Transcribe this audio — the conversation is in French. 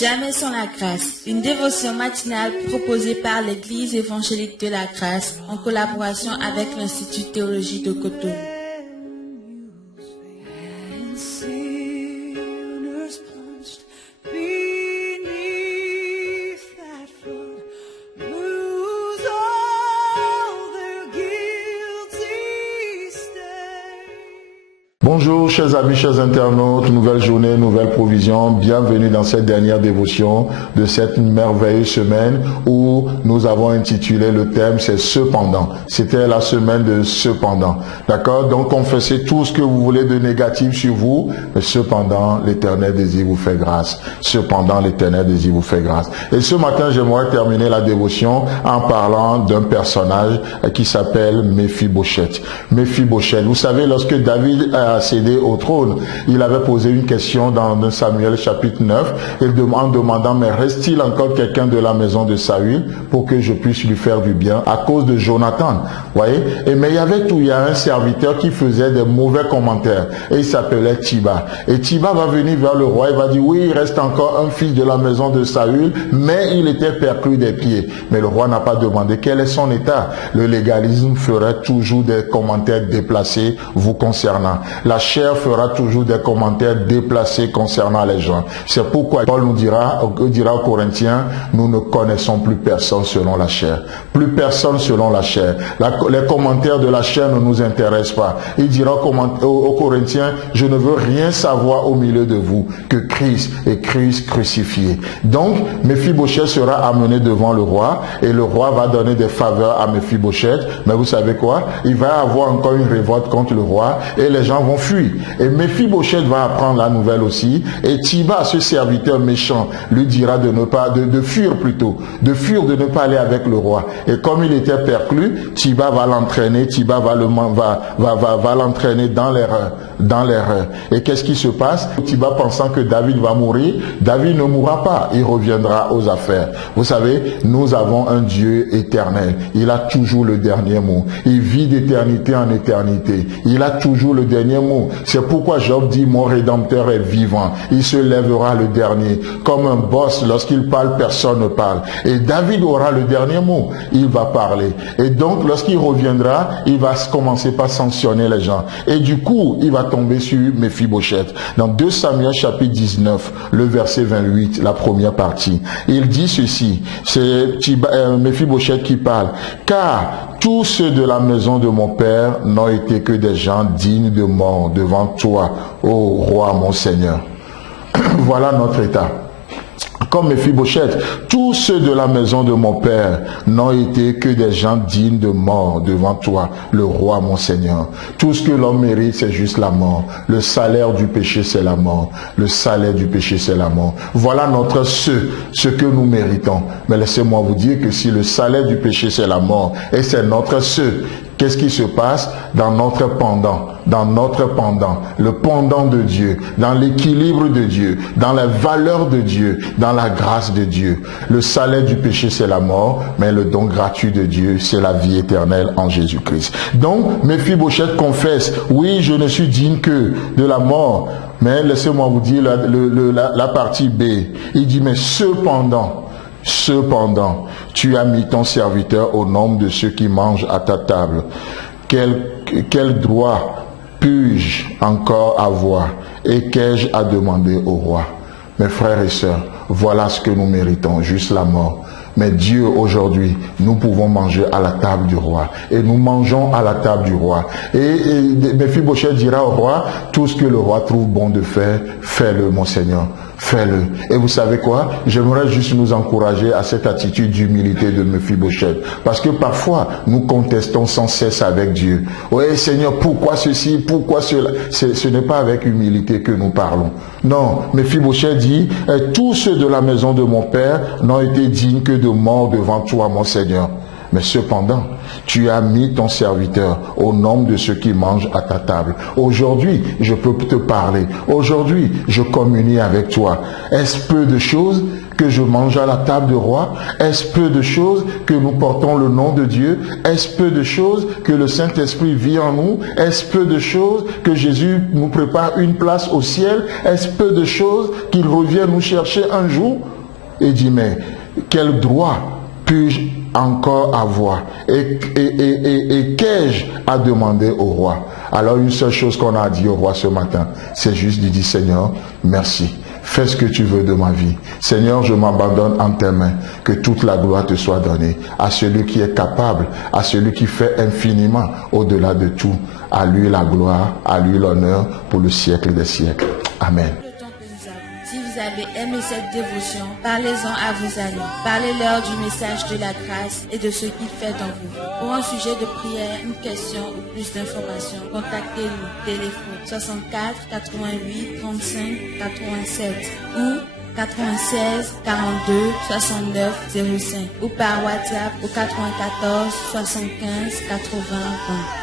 Jamais sans la grâce, une dévotion matinale proposée par l'Église évangélique de la grâce en collaboration avec l'Institut de théologie de Cotonou. Bonjour chers amis, chers internautes, nouvelle journée, nouvelle provision, bienvenue dans cette dernière dévotion de cette merveilleuse semaine où nous avons intitulé le thème, c'est cependant. C'était la semaine de cependant, d'accord? Donc confessez tout ce que vous voulez de négatif sur vous, mais cependant l'Éternel désire vous faire grâce. Cependant l'Éternel désire vous faire grâce. Et ce matin, j'aimerais terminer la dévotion en parlant d'un personnage qui s'appelle Méphibosheth. Méphibosheth, vous savez, lorsque David a accédé au trône, il avait posé une question dans 2 Samuel chapitre 9, en demandant, mais reste-t-il encore quelqu'un de la maison de Saül pour que je puisse lui faire du bien à cause de Jonathan, voyez? Mais il y a un serviteur qui faisait des mauvais commentaires et il s'appelait Tiba. Et Tiba va venir vers le roi, il va dire, oui, il reste encore un fils de la maison de Saül, mais il était perclus des pieds. Mais le roi n'a pas demandé quel est son état. Le légalisme ferait toujours des commentaires déplacés vous concernant. La chair fera toujours des commentaires déplacés concernant les gens. C'est pourquoi Paul nous dira aux Corinthiens, nous ne connaissons plus personne selon la chair. Plus personne selon la chair. Les commentaires de la chair ne nous intéressent pas. Il dira aux Corinthiens, je ne veux rien savoir au milieu de vous que Christ et Christ crucifié. Donc, Méphibosheth sera amené devant le roi et le roi va donner des faveurs à Méphibosheth. Mais vous savez quoi? Il va avoir encore une révolte contre le roi et les gens vont fuir. Et Méphibosheth va apprendre la nouvelle aussi. Et Tiba, ce serviteur méchant, lui dira de fuir plutôt. De fuir, de ne pas aller avec le roi. Et comme il était perclus, Tiba va l'entraîner. Tiba va l'entraîner dans l'erreur. Et qu'est-ce qui se passe? Tiba pensant que David va mourir, David ne mourra pas. Il reviendra aux affaires. Vous savez, nous avons un Dieu éternel. Il a toujours le dernier mot. Il vit d'éternité en éternité. Il a toujours le dernier mot. C'est pourquoi Job dit, mon Rédempteur est vivant. Il se lèvera le dernier. Comme un boss, lorsqu'il parle, personne ne parle. Et David aura le dernier mot. Il va parler. Et donc, lorsqu'il reviendra, il va commencer par sanctionner les gens. Et du coup, il va tomber sur Méphibosheth. Dans 2 Samuel chapitre 19, le verset 28, la première partie. Il dit ceci. C'est Méphibosheth qui parle. Car tous ceux de la maison de mon père n'ont été que des gens dignes de mort devant toi, ô roi mon Seigneur. Voilà notre état. Comme Méphibosheth, tous ceux de la maison de mon père n'ont été que des gens dignes de mort devant toi, le roi mon Seigneur. Tout ce que l'homme mérite, c'est juste la mort. Le salaire du péché, c'est la mort. Le salaire du péché, c'est la mort. Voilà ce que nous méritons. Mais laissez-moi vous dire que si le salaire du péché, c'est la mort, et c'est notre qu'est-ce qui se passe dans notre pendant? Dans notre pendant, le pendant de Dieu, dans l'équilibre de Dieu, dans la valeur de Dieu, dans la grâce de Dieu. Le salaire du péché, c'est la mort, mais le don gratuit de Dieu, c'est la vie éternelle en Jésus-Christ. Donc, Méphibosheth confesse, oui, je ne suis digne que de la mort. Mais laissez-moi vous dire la partie B. Il dit, mais cependant, tu as mis ton serviteur au nombre de ceux qui mangent à ta table. Quel droit puis-je encore avoir et qu'ai-je à demander au roi? Mes frères et sœurs, voilà ce que nous méritons, juste la mort. Mais Dieu, aujourd'hui, nous pouvons manger à la table du roi. Et nous mangeons à la table du roi. Et Méphibosheth dira au roi, tout ce que le roi trouve bon de faire, fais-le, mon Seigneur. Fais-le. Et vous savez quoi? J'aimerais juste nous encourager à cette attitude d'humilité de Méphibosheth. Parce que parfois, nous contestons sans cesse avec Dieu. Oui, Seigneur, pourquoi ceci? Pourquoi cela? Ce n'est pas avec humilité que nous parlons. Non, Méphibosheth dit, tous ceux de la maison de mon père n'ont été dignes que de mort devant toi, mon Seigneur. Mais cependant, tu as mis ton serviteur au nombre de ceux qui mangent à ta table. Aujourd'hui, je peux te parler. Aujourd'hui, je communie avec toi. Est-ce peu de choses que je mange à la table du roi? Est-ce peu de choses que nous portons le nom de Dieu? Est-ce peu de choses que le Saint-Esprit vit en nous? Est-ce peu de choses que Jésus nous prépare une place au ciel? Est-ce peu de choses qu'il revient nous chercher un jour? Et dit, mais quel droit puis-je encore avoir? Et qu'ai-je à demander au roi? Alors une seule chose qu'on a dit au roi ce matin, c'est juste de dire, Seigneur, merci. Fais ce que tu veux de ma vie. Seigneur, je m'abandonne en tes mains. Que toute la gloire te soit donnée à celui qui est capable, à celui qui fait infiniment au-delà de tout. À lui la gloire, à lui l'honneur pour le siècle des siècles. Amen. Si vous avez aimé cette dévotion, parlez-en à vos amis. Parlez-leur du message de la grâce et de ce qu'il fait dans vous. Pour un sujet de prière, une question ou plus d'informations, contactez-nous. Téléphone 64 88 35 87 ou 96 42 69 05 ou par WhatsApp au 94 75 80 20.